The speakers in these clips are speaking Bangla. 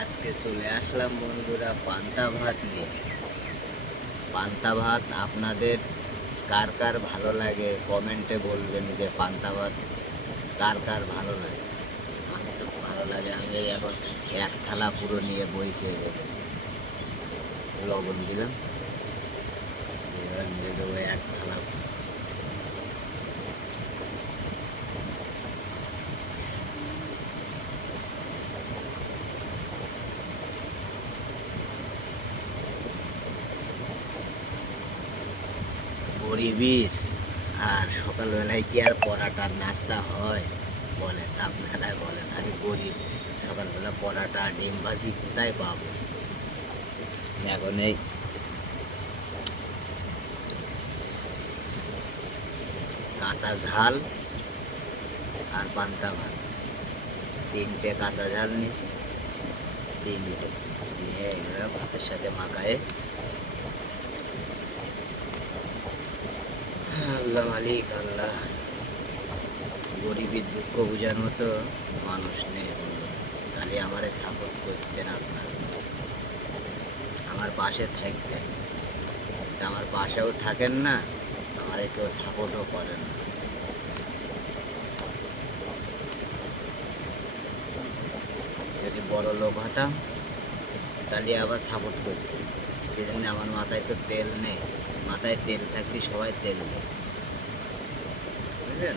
আজকে চলে আসলাম বন্ধুরা পান্তা ভাত নিয়ে। পান্তা ভাত আপনাদের কার কার ভালো লাগে কমেন্টে বলবেন যে পান্তা ভাত কার কার ভালো লাগে। আমার তো ভালো লাগে, আমি এখন এক থালা পুরো নিয়ে বইছে লবণ দিলাম, এবার নিয়ে দেবো এক থালা। গরিবের আর সকালবেলায় কি আর পরাটার নাস্তা হয় বলেন, আপনারা বলেন। আরে গরিব সকালবেলা পরাটা ডিম ভাজি কোথায় পাবো? এখন এই কাঁচা ঝাল আর পান্তা ভাত, তিনটে কাঁচা ঝাল নিস, তিনটে দিয়ে এগুলো ভাতের সাথে মাখায়। আল্লাহ মালিক আল্লাহ, গরিবের দুঃখ বোঝার মতো মানুষ নেই বন্ধু। তাহলে আমারে সাপোর্ট করতেন আপনার, আমার পাশে থাকতেন। আমার পাশেও থাকেন না, আমারে কেউ সাপোর্টও করেন না। যদি বড় লোক হতাম তাহলে আবার সাপোর্ট করতেন। সেই জন্য আমার মাথায় তো তেল নেই, মাথায় তেল থাকলে সবাই তেল নেই, বুঝলেন?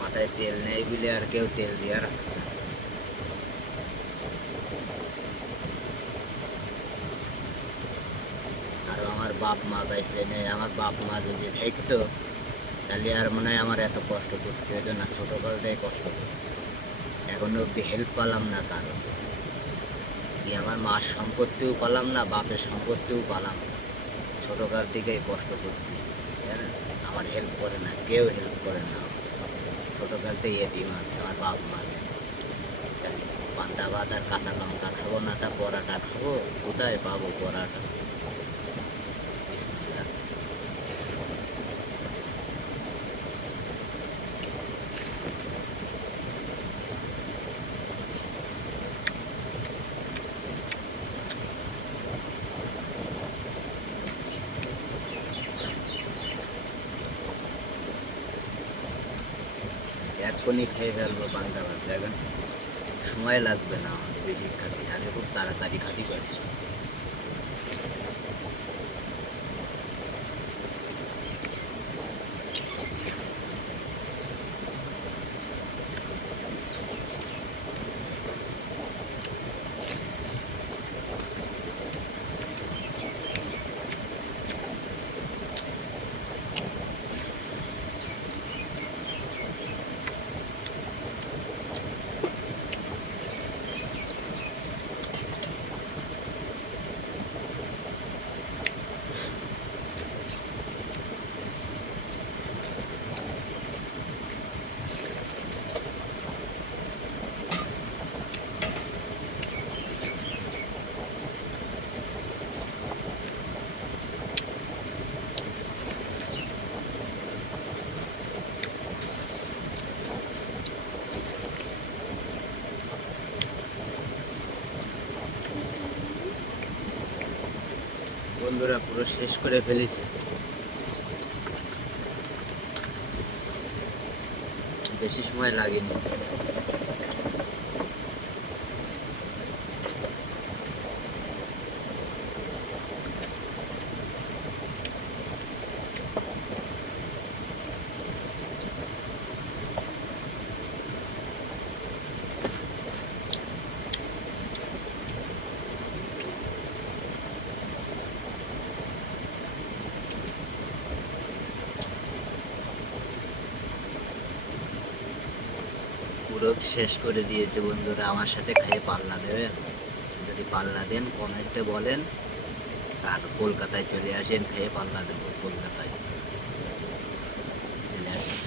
মাথায় তেল নেই বলে আর কেউ তেল দিয়ে রাখছে। আরও আমার বাপ মা পাইছে নেই, আমার বাপ মা যদি থাকতো তাহলে আর মনে হয় আমার এত কষ্ট করতে হতো না। ছোটোকালটাই কষ্ট করতো, এখনো অব্দি হেল্প পালাম না কারণ আমার মার সম্পত্তিও পালাম না, বাপের সম্পত্তিও পালাম না। ছোটোকাল থেকেই কষ্ট করতেছি, জানেন? আমার হেল্প করে না, কেউ হেল্প করে না। ছোটোকাল থেকে এটিম আমার বাপ মা। পান্তা ভাত আর কাঁচা লঙ্কা খাবো না, তা পরাটা খাবো? কোথায় পাবো পরাটা? এক্ষুনি খেয়ে ফেলবো পান্তা ভাত, দেখেন সময় লাগবে না আমার বেশি খাতি, আগে খুব তাড়াতাড়ি খাতি করে। বন্ধুরা পুরো শেষ করে ফেলেছি, বেশি সময় লাগেনি। পুরো শেষ করে দিয়েছে বন্ধুরা। আমার সাথে খেয়ে পাল্লা দেবেন? যদি পাল্লা দেন কমেন্টে বলেন, আর কলকাতায় চলে আসেন, খেয়ে পাল্লা দেবো। কলকাতায় চলে আসেন।